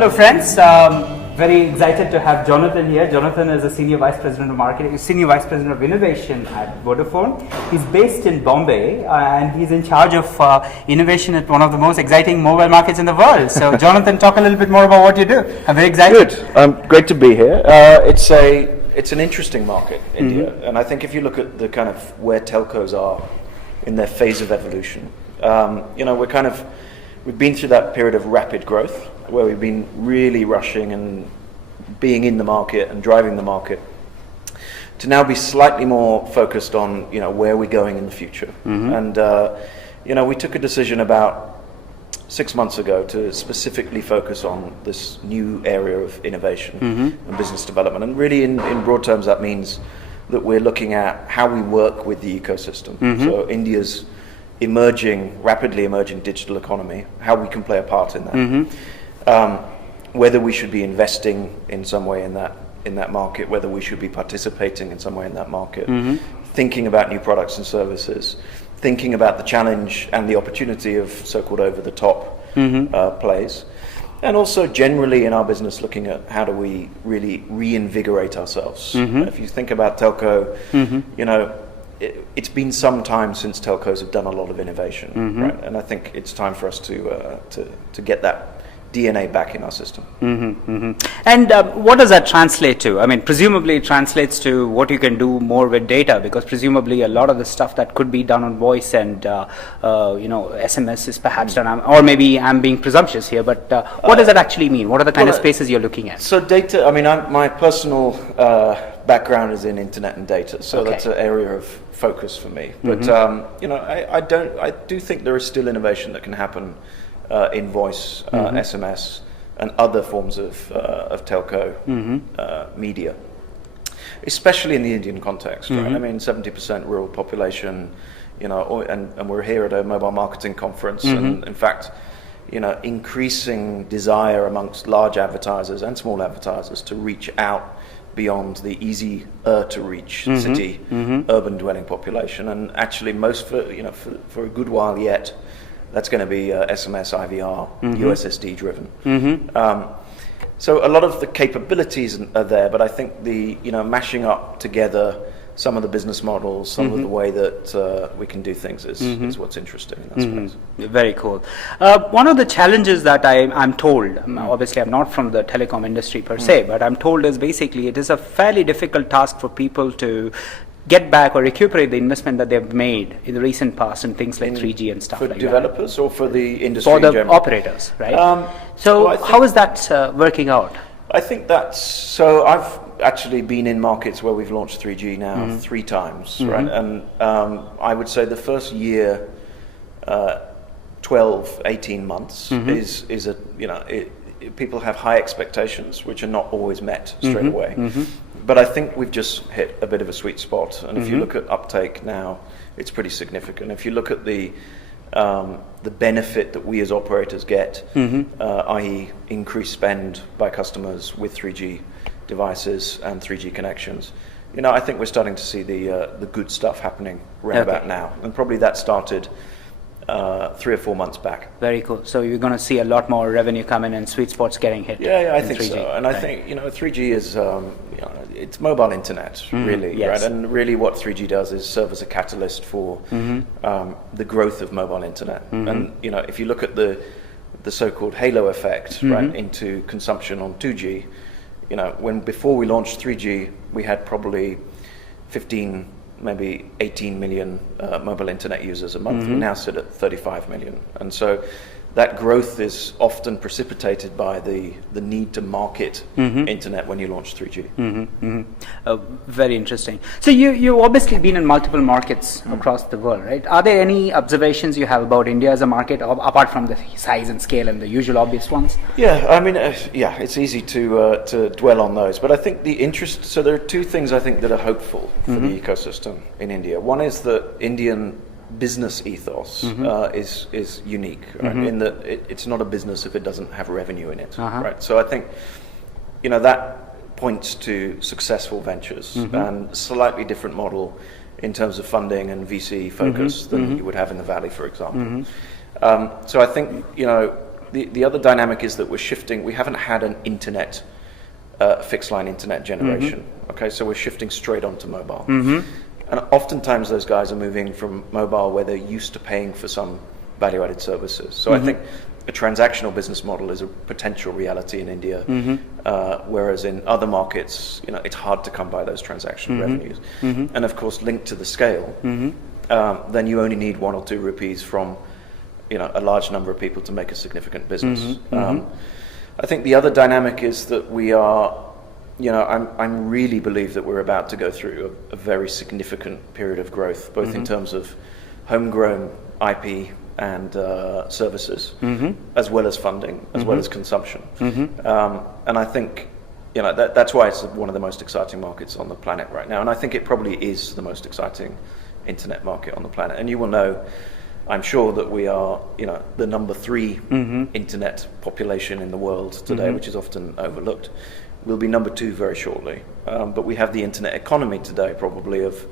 Hello friends, very excited to have Jonathan here. Jonathan is a Senior Vice President of Marketing, Senior Vice President of Innovation at Vodafone. He's based in Bombay and he's in charge of innovation at one of the most exciting mobile markets in the world. So Jonathan, talk a little bit more about what you do. I'm very excited. Good, great to be here. It's an interesting market, India, and I think if you look at the kind of where telcos are in their phase of evolution, we've been through that period of rapid growth where we've been really rushing and being in the market and driving the market to now be slightly more focused on where we're going in the future. And we took a decision about 6 months ago to specifically focus on this new area of innovation and business development. And really in broad terms that means that we're looking at how we work with the ecosystem. So India's rapidly emerging digital economy, how we can play a part in that. Whether we should be investing in some way in that market, whether we should be participating in some way in that market, thinking about new products and services, thinking about the challenge and the opportunity of so-called over-the-top plays, and also generally in our business looking at how do we really reinvigorate ourselves. If you think about telco, it's been some time since telcos have done a lot of innovation, right? And I think it's time for us to get that DNA back in our system. And what does that translate to? I mean, presumably it translates to what you can do more with data, because presumably a lot of the stuff that could be done on voice and SMS is perhaps done, or maybe I'm being presumptuous here, but what does that actually mean? What are the kind of spaces you're looking at? So data, I mean, my personal background is in internet and data, so that's an area of focus for me. But I do think there is still innovation that can happen in voice, SMS, and other forms of telco media, especially in the Indian context. Right? I mean, 70% rural population, and we're here at a mobile marketing conference, and in fact, increasing desire amongst large advertisers and small advertisers to reach out beyond the easy to reach city urban dwelling population, and actually most for a good while yet. That's going to be SMS, IVR, USSD driven. So a lot of the capabilities are there, but I think the mashing up together some of the business models, some of the way that we can do things is what's interesting in that space. Very cool. One of the challenges that I'm told, obviously I'm not from the telecom industry per se, but I'm told is basically it is a fairly difficult task for people to get back or recuperate the investment that they've made in the recent past and things like 3G and stuff like that. For developers or for the industry in general? For the operators, right? So how is that working out? I think so I've actually been in markets where we've launched 3G now 3 times, right? And I would say the first year, 12, 18 months people have high expectations which are not always met straight away. But I think we've just hit a bit of a sweet spot, and if you look at uptake now, it's pretty significant. If you look at the benefit that we as operators get, i.e. increased spend by customers with 3G devices and 3G connections, I think we're starting to see the good stuff happening right about now, and probably that started 3 or 4 months back. Very cool. So you're going to see a lot more revenue come in and sweet spots getting hit. Yeah, I think 3G. So. And I think 3G is it's mobile internet really, right? And really, what 3G does is serve as a catalyst for the growth of mobile internet. And if you look at the so-called halo effect, right, into consumption on 2G, before we launched 3G, we had probably 15. Maybe 18 million mobile internet users a month. We now sit at 35 million. And so that growth is often precipitated by the need to market internet when you launch 3G. Very interesting. So you've obviously been in multiple markets across the world, right? Are there any observations you have about India as a market, apart from the size and scale and the usual obvious ones? Yeah, I mean, it's easy to dwell on those. But I think so there are 2 things I think that are hopeful for the ecosystem in India. One is that Indian business ethos is unique, right? In that it's not a business if it doesn't have revenue in it, right? So I think that points to successful ventures and slightly different model in terms of funding and VC focus than you would have in the Valley, for example. So I think the other dynamic is that we're shifting. We haven't had an internet, fixed line internet generation. Okay, so we're shifting straight onto mobile. And oftentimes those guys are moving from mobile where they're used to paying for some value-added services. So I think a transactional business model is a potential reality in India, whereas in other markets, it's hard to come by those transaction revenues. And of course, linked to the scale, then you only need 1 or 2 rupees from a large number of people to make a significant business. I think the other dynamic is that we are, I really believe that we're about to go through a very significant period of growth, both in terms of homegrown IP and services, as well as funding, as well as consumption. And I think, that's why it's one of the most exciting markets on the planet right now. And I think it probably is the most exciting internet market on the planet. And you will know, I'm sure, that we are, the number 3 internet population in the world today, which is often overlooked. We'll be number 2 very shortly. But we have the internet economy today, probably, of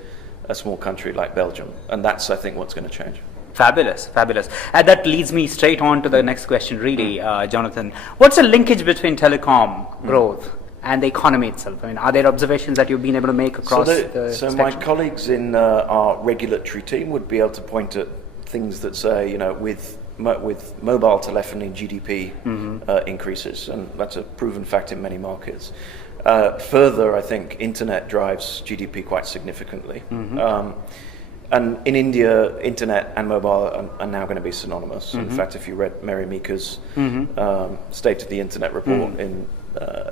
a small country like Belgium. And that's, I think, what's going to change. Fabulous, fabulous. And that leads me straight on to the next question, really, Jonathan. What's the linkage between telecom growth and the economy itself? I mean, are there observations that you've been able to make across the So spectrum? my colleagues in our regulatory team would be able to point at things that say, with mobile telephony, GDP increases, and that's a proven fact in many markets. Further, I think internet drives GDP quite significantly. And in India, internet and mobile are now going to be synonymous. In fact, if you read Mary Meeker's State of the Internet report in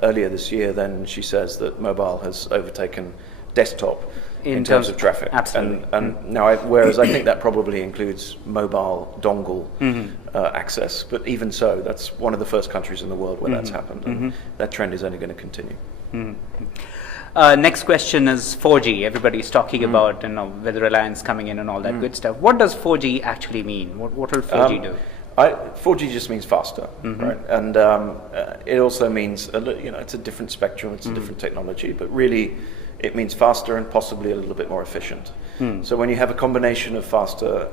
earlier this year, then she says that mobile has overtaken desktop in terms of traffic. Absolutely. And now, whereas I think that probably includes mobile dongle access, but even so, that's one of the first countries in the world where that's happened, and that trend is only going to continue. Next question is 4G. Everybody's talking about with Reliance coming in and all that good stuff. What does 4G actually mean? What will 4G do? 4G just means faster, right? And it also means it's a different spectrum, it's a different technology, but really it means faster and possibly a little bit more efficient. So when you have a combination of faster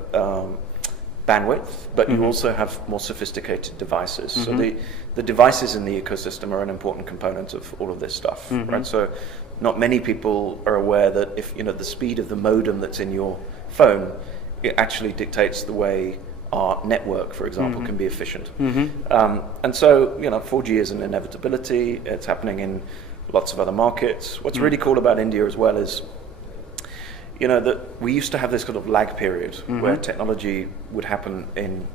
bandwidth, but you also have more sophisticated devices. So the devices in the ecosystem are an important component of all of this stuff, right? So not many people are aware that if the speed of the modem that's in your phone, it actually dictates the way our network, for example, can be efficient. And so 4G is an inevitability. It's happening in lots of other markets. What's really cool about India as well is that we used to have this kind of lag period where technology would happen in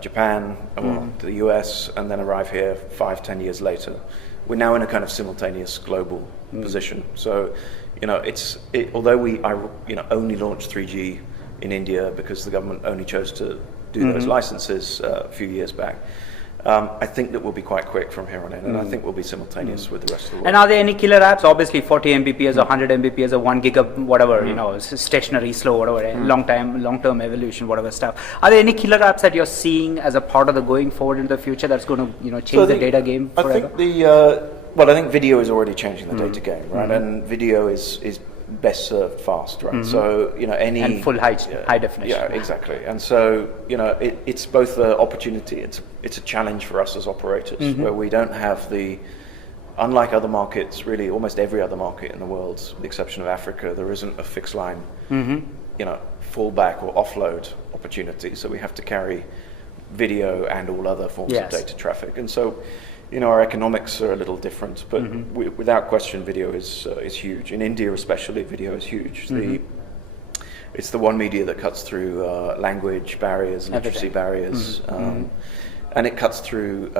Japan or the US and then arrive here 5-10 years later. We're now in a kind of simultaneous global position. So, although we only launched 3G in India because the government only chose to do those licenses a few years back, I think that we'll be quite quick from here on in, and I think we'll be simultaneous with the rest of the world. And are there any killer apps? Obviously, 40 Mbps or 100 Mbps or 1 gigab, whatever, stationary, slow, whatever, long-term evolution, whatever stuff. Are there any killer apps that you're seeing as a part of the going forward into the future that's going to, change the data game forever? I think video is already changing the data game, right? And video is best served fast, right? So any and full high definition. Yeah, exactly. And so it's both an opportunity. It's a challenge for us as operators, where we don't have unlike other markets, really almost every other market in the world, with the exception of Africa, there isn't a fixed line, fallback or offload opportunity. So we have to carry video and all other forms of data traffic, and so. Our economics are a little different, but without question, video is huge. In India, especially, video is huge. It's the one media that cuts through language barriers, literacy barriers, and it cuts through,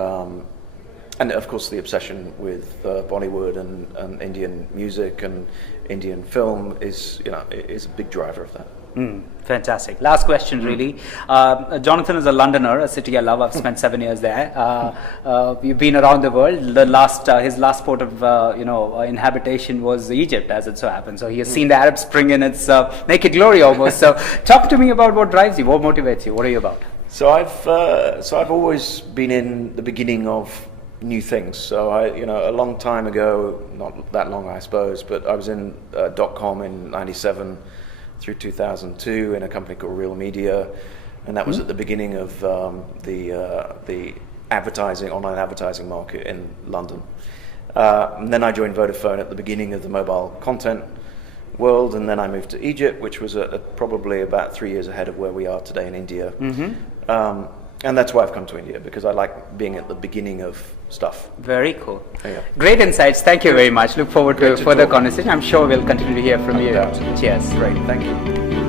and of course, the obsession with Bollywood and Indian music and Indian film is a big driver of that. Fantastic. Last question, really. Jonathan is a Londoner, a city I love. I've spent 7 years there. You've been around the world. His last port of inhabitation was Egypt, as it so happens. So he has seen the Arab Spring in its naked glory almost. So talk to me about what drives you, what motivates you. What are you about? So I've always been in the beginning of new things. So a long time ago, not that long I suppose, but I was in .com in '97. Through 2002 in a company called Real Media. and that was at the beginning of the online advertising market in London. And then I joined Vodafone at the beginning of the mobile content world, and then I moved to Egypt, which was probably about 3 years ahead of where we are today in India. And that's why I've come to India, because I like being at the beginning of stuff. Very cool. Yeah. Great insights. Thank you very much. Look forward to further conversation. I'm sure we'll continue to hear from you. No doubt. Cheers. Great, thank you.